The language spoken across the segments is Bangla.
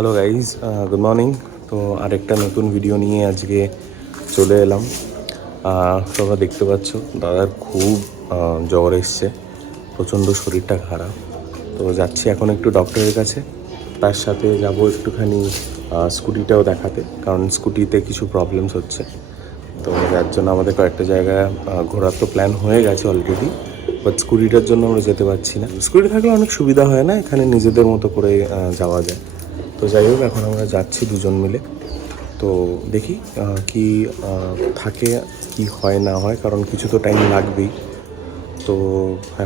Hello guys, good morning. তো আরেকটা নতুন ভিডিও নিয়ে আজকে চলে এলাম। তোমরা দেখতে পাচ্ছ দাদার খুব জ্বর এসছে, প্রচণ্ড শরীরটা খারাপ। তো যাচ্ছি এখন একটু ডক্টরের কাছে, তার সাথে যাব একটুখানি স্কুটিটাও দেখাতে, কারণ স্কুটিতে কিছু প্রবলেমস হচ্ছে। তো যার জন্য আমাদের কয়েকটা জায়গায় ঘোরার তো প্ল্যান হয়ে গেছে অলরেডি, বাট স্কুটিটার জন্য আমরা যেতে পারছি না। স্কুটি থাকলে অনেক সুবিধা হয় না, এখানে নিজেদের মতো করে যাওয়া যায়। তো যাই হোক, এখন আমরা যাচ্ছি দুজন মিলে। তো দেখি কি থাকে, কি হয় না হয়, কারণ কিছু তো টাইম লাগবেই। তো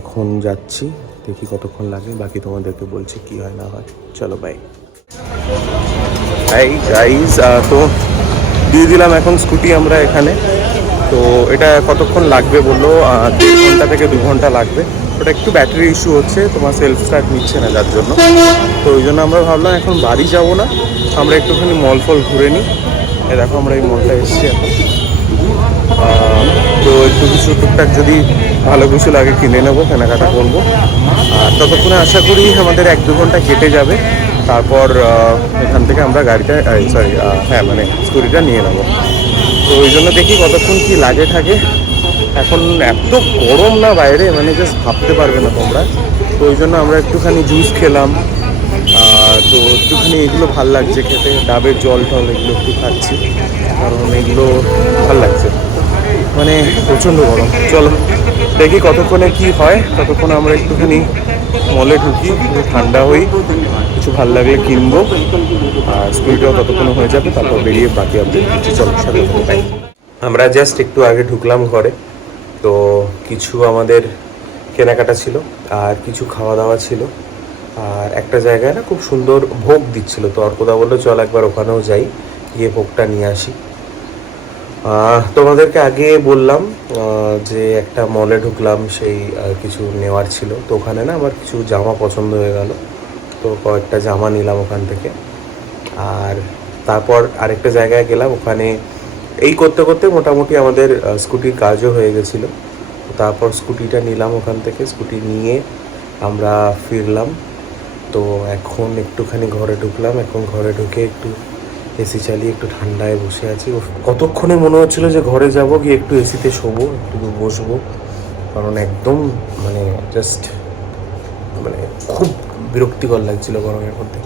এখন যাচ্ছি, দেখি কতক্ষণ লাগে, বাকি তোমাদেরকে বলছি কি হয় না হয়। চলো বাই। হাই গাইজ, তো দিয়ে দিলাম এখন স্কুটি আমরা এখানে। তো এটা কতক্ষণ লাগবে বললো, 1.5 ঘন্টা থেকে 2 ঘন্টা লাগবে। ওটা একটু ব্যাটারি ইস্যু হচ্ছে, তোমার সেলফ স্টার্ট নিচ্ছে না, যার জন্য। তো ওই জন্য আমরা ভাবলাম এখন বাড়ি যাব না, আমরা একটুখানি মল ফল ঘুরে নিই। দেখো আমরা এই মলটা এসছি এখন। তো একটু কিছু টুকটাক যদি ভালো কিছু লাগে কিনে নেবো, কেনাকাটা করবো। আর ততক্ষণে আশা করি আমাদের 1-2 ঘন্টা কেটে যাবে। তারপর এখান থেকে আমরা গাড়িটা মানে স্কুটিটা নিয়ে নেবো। তো ওই জন্য দেখি কতক্ষণ কি লাগে থাকে। এখন এত গরম না বাইরে, মানে জাস্ট ভাবতে পারবে না তোমরা। তো ওই জন্য আমরা একটুখানি জুস খেলাম। তো একটুখানি এগুলো ভাল লাগছে খেতে, ডাবের জল টল এগুলো একটু খাচ্ছি, কারণ এগুলো ভাল লাগছে। মানে প্রচণ্ড গরম। চলো দেখি কতক্ষণে কি হয়। ততক্ষণে আমরা একটুখানি মলে ঢুকি, ঠান্ডা হই, কিছু ভাল লাগলে কিনবো। আর স্কুলটাও ততক্ষণে হয়ে যাবে, তারপর বেরিয়ে বাকি আপডেট দিচ্ছি। চলো সাথে তাই আমরা জাস্ট একটু আগে ঢুকলাম ঘরে। তো কিছু আমাদের কেনাকাটা ছিল, আর কিছু খাওয়া দাওয়া ছিল। আর একটা জায়গায় না খুব সুন্দর ভোগ দিচ্ছিল, তো অর্কদা বললো চল একবার ওখানেও যাই, গিয়ে ভোগটা নিয়ে আসি। তোমাদেরকে আগে বললাম যে একটা মলে ঢুকলাম, সেই কিছু নেওয়ার ছিল। তো ওখানে না আমার কিছু জামা পছন্দ হয়ে গেল, তো কয়েকটা জামা নিলাম ওখান থেকে। আর তারপর আরেকটা জায়গায় গেলাম, ওখানে এই করতে করতে মোটামুটি আমাদের স্কুটির কাজও হয়ে গেছিলো। তারপর স্কুটিটা নিলাম ওখান থেকে, স্কুটি নিয়ে আমরা ফিরলাম। তো এখন একটুখানি ঘরে ঢুকলাম, এখন ঘরে ঢুকে একটু এসি চালিয়ে একটু ঠান্ডায় বসে আছি। কতক্ষণে মনে হচ্ছিলো যে ঘরে যাব, গিয়ে একটু এসিতে শোবো, একটু বসবো, কারণ একদম মানে জাস্ট মানে খুব বিরক্তিকর লাগছিলো গরমের মধ্যে।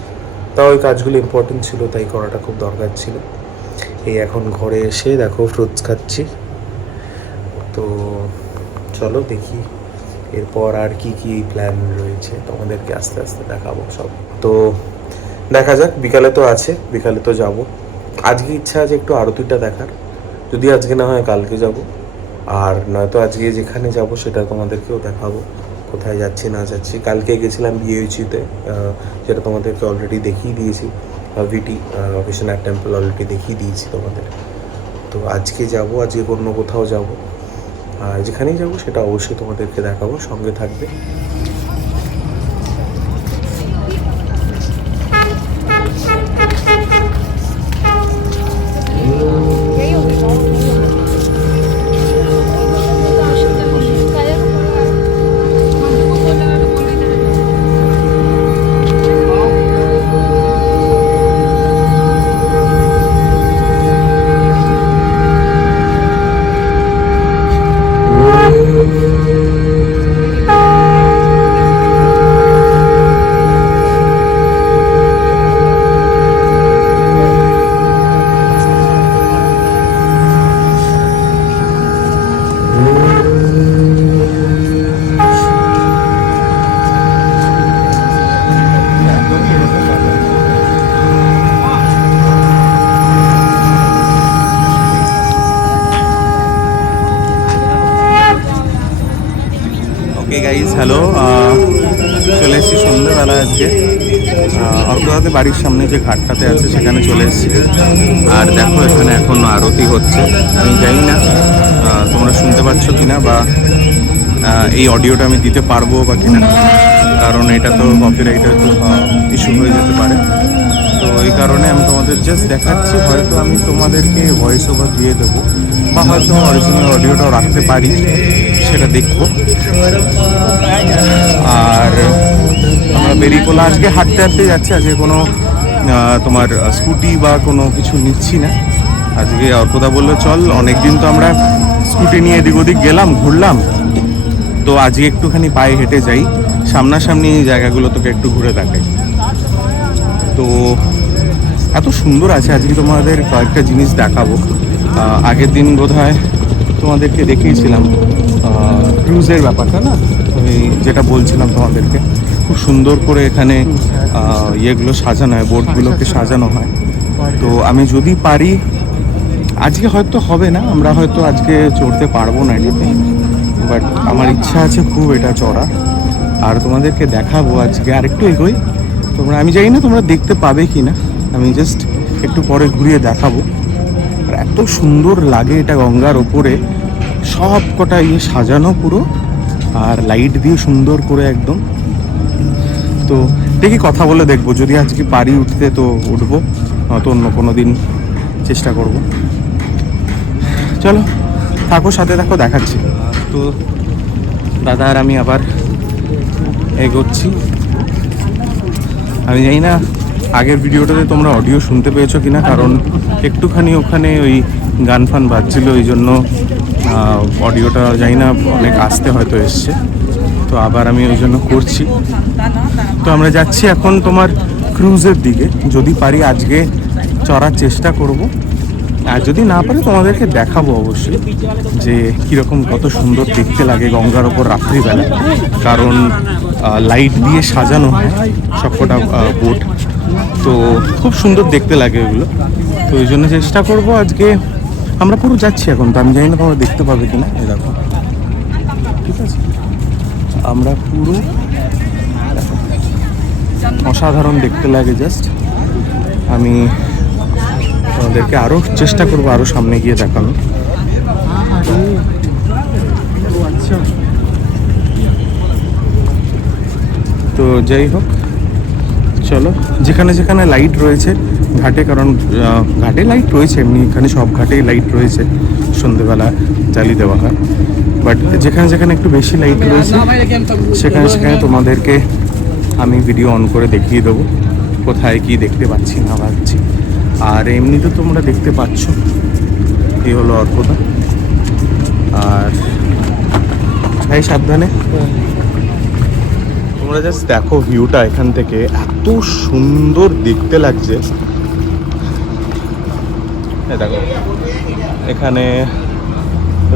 তাও ওই কাজগুলো ইম্পর্টেন্ট ছিল, তাই করাটা খুব দরকার ছিল। এই এখন ঘরে এসে দেখো ফ্রুটস খাচ্ছি। তো চলো দেখি এরপর আর কি কি প্ল্যান রয়েছে, তোমাদেরকে আস্তে আস্তে দেখাবো সব। তো দেখা যাক, বিকালে তো আছে, বিকালে তো যাব। আজকে ইচ্ছা আছে একটু আরতিটা দেখার, যদি আজকে না হয় কালকে যাব। আর নয়তো আজকে যেখানে যাব সেটা তোমাদেরকেও দেখাবো, কোথায় যাচ্ছি না যাচ্ছি। কালকে গেছিলাম বিএইচিতে, যেটা তোমাদেরকে অলরেডি দেখিয়ে দিয়েছি। ভিটি বিশ্বনাথ টেম্পল অলরেডি দেখিয়ে দিয়েছি তোমাদের। তো আজকে যাব, আজকে অন্য কোথাও যাব। আর যেখানেই যাব সেটা অবশ্যই তোমাদেরকে দেখাবো, সঙ্গে থাকবে। Okay guys, hello. চলে এসেছি সন্ধ্যেবেলা আজকে অর্কদাতে বাড়ির সামনে যে ঘাটটাতে আছে সেখানে চলে এসেছি। আর দেখো এখানে এখন আরতি হচ্ছে। আমি জানি না তোমরা শুনতে পাচ্ছ কিনা, বা এই অডিওটা আমি দিতে পারবো বা কিনা, কারণ এটা তো কপিরাইটের ইস্যু হয়ে যেতে পারে। তো এই কারণে আমি তোমাদের জাস্ট দেখাচ্ছি। হয়তো আমি তোমাদেরকে ভয়েস ওভার দিয়ে দেবো, বা হয়তো অরিজিনাল অডিওটাও রাখতে পারি, সেটা দেখবো। আর আমরা বেরিয়ে পড়লাম, আজকে হাঁটতে হাঁটতে যাচ্ছি, আজকে কোনো তোমার স্কুটি বা কোনো কিছু নিচ্ছি না। আজকে অর্কদা বললো চল, অনেকদিন তো আমরা স্কুটি নিয়ে এদিক ওদিক গেলাম, ঘুরলাম, তো আজকে একটুখানি পায়ে হেঁটে যাই, সামনাসামনি জায়গাগুলো তোকে একটু ঘুরে দেখাই। তো এত সুন্দর আছে, আজকে তোমাদের কয়েকটা জিনিস দেখাবো। আগের দিন বোধহয় তোমাদেরকে দেখিয়েছিলাম ক্রুজের ব্যাপারটা, না ওই যেটা বলছিলাম তোমাদেরকে, খুব সুন্দর করে এখানে ইয়েগুলো সাজানো হয়, বোটগুলোকে সাজানো হয়। তো আমি যদি পারি, আজকে হয়তো হবে না, আমরা হয়তো আজকে চড়তে পারবো না এটাতে, বাট আমার ইচ্ছা আছে খুব এটা চড়া, আর তোমাদেরকে দেখাবো আজকে। আর একটু এগোই, আমি জানি না তোমরা দেখতে পাবে কি না, আমি জাস্ট একটু পরে ঘুরিয়ে দেখাবো। আর এত সুন্দর লাগে এটা, গঙ্গার ওপরে সব কটা ইয়ে সাজানো পুরো, আর লাইট দিয়ে সুন্দর করে একদম। তো দেখি কথা বলে দেখবো, যদি আজকে পারি উঠতে তো উঠবো, নয়তো অন্য কোনো দিন চেষ্টা করব। চলো থাকো, সাথে থাকো, দেখাচ্ছি। তো দাদা আর আমি আবার এগোচ্ছি। আমি জানি না আগের ভিডিওটাতে তোমরা অডিও শুনতে পেয়েছো কিনা, কারণ একটুখানি ওখানে ওই গান ফান বাজছিল, ওই জন্য অডিওটা জানি না অনেক আস্তে হয়তো এসছে। তো আবার আমি ওই জন্য করছি। তো আমরা যাচ্ছি এখন তোমার ক্রুজের দিকে, যদি পারি আজকে চড়ার চেষ্টা করব, আর যদি না পারি তোমাদেরকে দেখাবো অবশ্যই যে কীরকম, কত সুন্দর দেখতে লাগে গঙ্গার ওপর রাত্রিবেলা, কারণ লাইট দিয়ে সাজানো হয় সবকটা বোট, তো খুব সুন্দর দেখতে লাগে ওগুলো। তো ওই জন্য চেষ্টা করব আজকে। আমরা পুরো যাচ্ছি এখন, তো আমি জানি না তোমরা দেখতে পাবে কিনা, এই দেখো, ঠিক আছে, আমরা পুরো দেখো, অসাধারণ দেখতে লাগে। জাস্ট আমি তোমাদেরকে আরও চেষ্টা করবো আরও সামনে গিয়ে দেখানো। তো যাই হোক, চলো, যেখানে যেখানে লাইট রয়েছে ঘাটে, কারণ ঘাটে লাইট রয়েছে, এমনি এখানে সব ঘাটেই লাইট রয়েছে, সন্ধেবেলা জ্বালিয়ে দেওয়া হয়, বাট যেখানে যেখানে একটু বেশি লাইট রয়েছে সেখানে সেখানে তোমাদেরকে আমি ভিডিও অন করে দেখিয়ে দেবো কোথায় কি দেখতে পাচ্ছি না পাচ্ছি। আর এমনি তো তোমরা দেখতে পাচ্ছ, এই হলো অর্কদা। আর ভাই সাবধানে, তোমরা জাস্ট দেখো ভিউটা এখান থেকে, এত সুন্দর দেখতে লাগছে। দেখো এখানে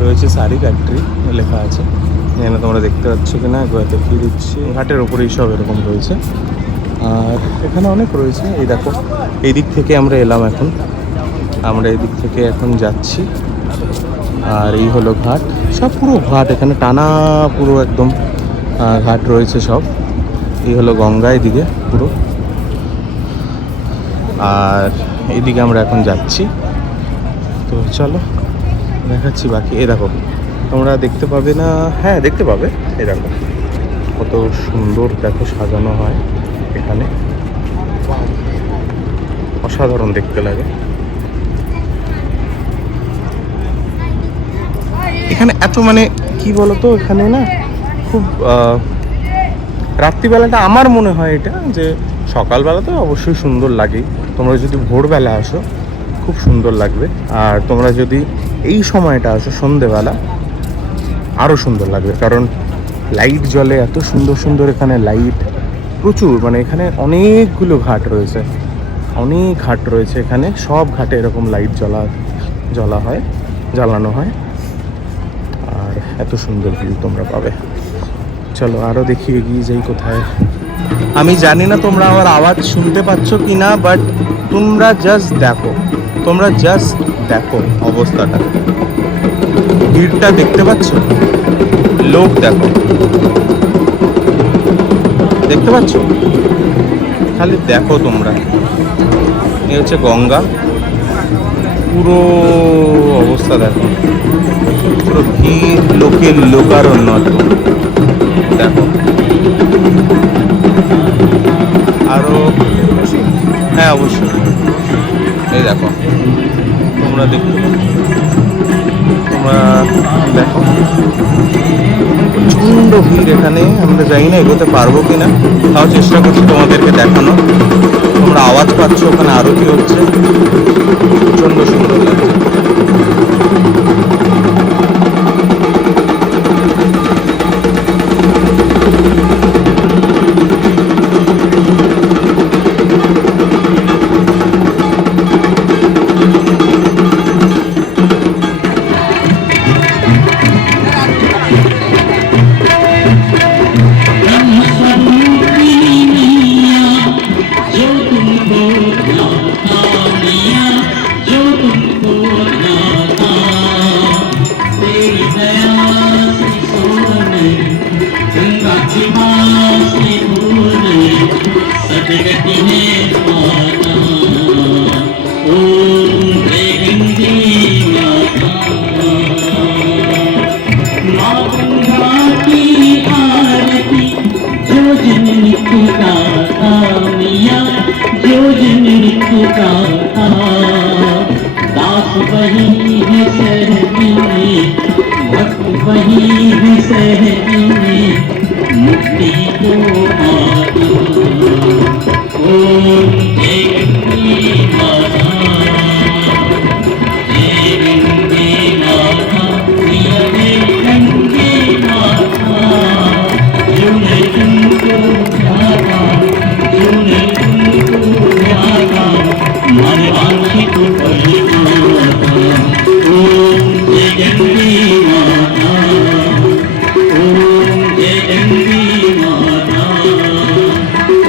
রয়েছে শাড়ি ফ্যাক্টরি লেখা আছে, এখানে তোমরা দেখতে পাচ্ছ কিনা একবার দেখিয়ে দিচ্ছি। ঘাটের ওপরেই সব এরকম রয়েছে, আর এখানে অনেক রয়েছে। এই দেখো, এই দিক থেকে আমরা এলাম, এখন আমরা এই দিক থেকে এখন যাচ্ছি। আর এই হলো ঘাট, সব পুরো ঘাট এখানে টানা, পুরো একদম ঘাট রয়েছে সব। এই হলো গঙ্গা এদিকে পুরো, আর এইদিকে আমরা এখন যাচ্ছি। তো চলো দেখাচ্ছি বাকি। এই দেখো, তোমরা দেখতে পাবে না, হ্যাঁ দেখতে পাবে, এই দেখো কত সুন্দর দেখো সাজানো হয় এখানে, অসাধারণ দেখতে লাগে। এখানে এত মানে কি বলতো, এখানে না খুব রাত্রিবেলাটা আমার মনে হয় এটা, যে সকালবেলা তো অবশ্যই সুন্দর লাগেই, তোমরা যদি ভোরবেলা আসো খুব সুন্দর লাগবে, আর তোমরা যদি এই সময়টা আসো সন্ধেবেলা আরও সুন্দর লাগবে, কারণ লাইট জ্বলে এত সুন্দর সুন্দর এখানে লাইট প্রচুর, মানে এখানে অনেকগুলো ঘাট রয়েছে, অনেক ঘাট রয়েছে এখানে, সব ঘাটে এরকম লাইট জ্বালানো হয়, আর এত সুন্দর ভিউ তোমরা পাবে। চলো আরও দেখি, এগিয়ে যাই কোথায়। আমি জানি না তোমরা আমার আওয়াজ শুনতে পাচ্ছ কি না, বাট তোমরা জাস্ট দেখো অবস্থাটা, ভিড়টা দেখতে পাচ্ছ, লোক দেখো, দেখতে পাচ্ছ, খালি দেখো তোমরা। এই হচ্ছে গঙ্গা, পুরো অবস্থা দেখো, পুরো ভিড়, লোকের লোকারণ্য দেখো। আরো হ্যাঁ অবশ্যই, এই দেখো তোমরা দেখো প্রচণ্ড ভিড় এখানে, আমরা জানি না এগোতে পারবো কি না, তাও চেষ্টা করছি তোমাদেরকে দেখানো। তোমরা আওয়াজ পাচ্ছ, ওখানে আরতি হচ্ছে, প্রচণ্ড সুন্দর লাগছে। दास वही है सहनी भक्त वही है सहनी मुक्ति को आता ओम जय गंगे माता जय गंगे माता प्रिय गंगे माता जो ने तुमको ध्याता जो ने तुमको ध्याता मन वांछित परिपूर्णता ओम जय गंगे माता ओम जय गंगे माता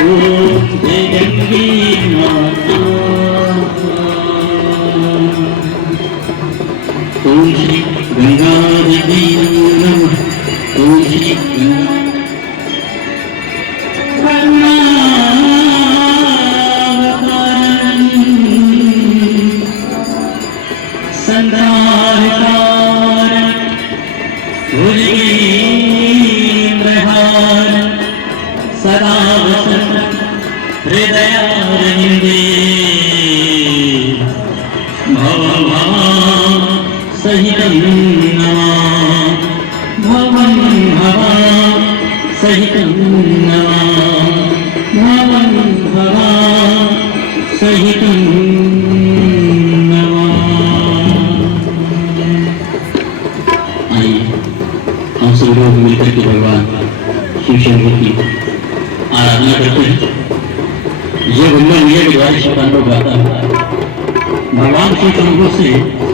ओम जय गंगे माता ओम श्री गंगा देवी नमः ओम श्री सदा हृदयारविन्दे भव भवा सहितं नमामि भवं भवा सहितं नमामि भवं भवा सहितं नमामि। आइए हम सब लोग मिलकर के भगवान शिव शंकर की आराधना करते हैं। ये वंदन ये के द्वारा शिव तांडव गाता है। भगवान शिव शंकर से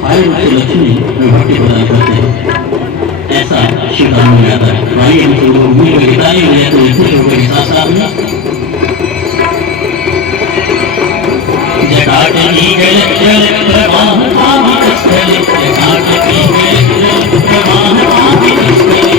आए हुए लक्ष्मी में भक्ति प्रदान करते हैं, ऐसा शिव तांडव गाता है। आइए हम सब लोग मिलकर के ताली बजाते हुए खुश होकर साथ साथ में जटाटनी गलत प्रवाह पावि स्थले जटाटनी गलत प्रवाह पावि स्थले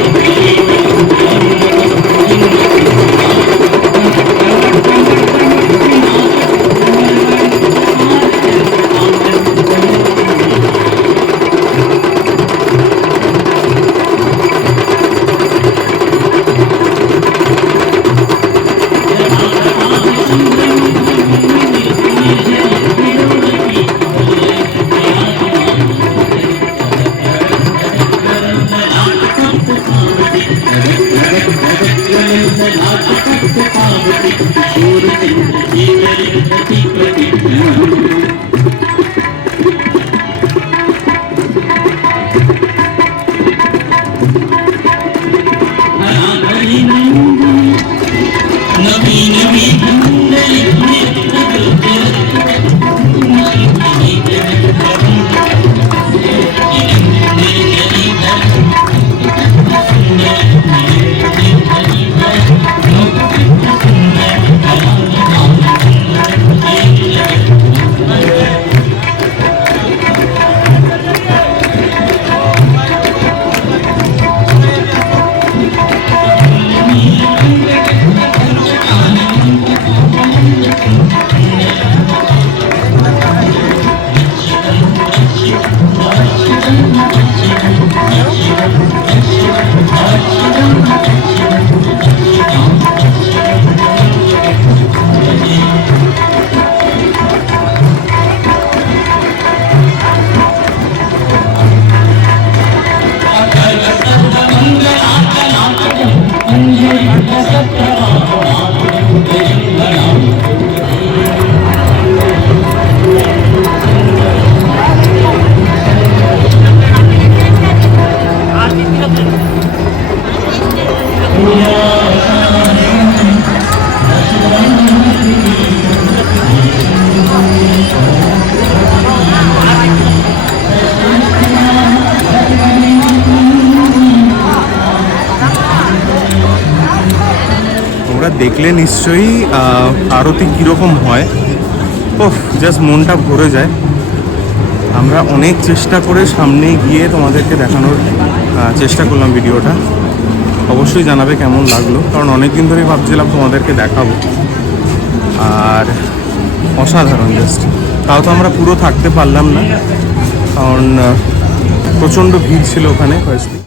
দেখলে নিশ্চয়ই আরতি কীরকম হয়, ওহ জাস্ট মনটা ভরে যায়। আমরা অনেক চেষ্টা করে সামনে গিয়ে তোমাদেরকে দেখানোর চেষ্টা করলাম ভিডিওটা। অবশ্যই জানাবে কেমন লাগলো, কারণ অনেক দিন ধরেই ভাবছিলাম তোমাদেরকে দেখাবো। আর অসাধারণ জাস্ট। তাও তো আমরা পুরো থাকতে পারলাম না, কারণ প্রচণ্ড ভিড় ছিল ওখানে ফার্স্ট।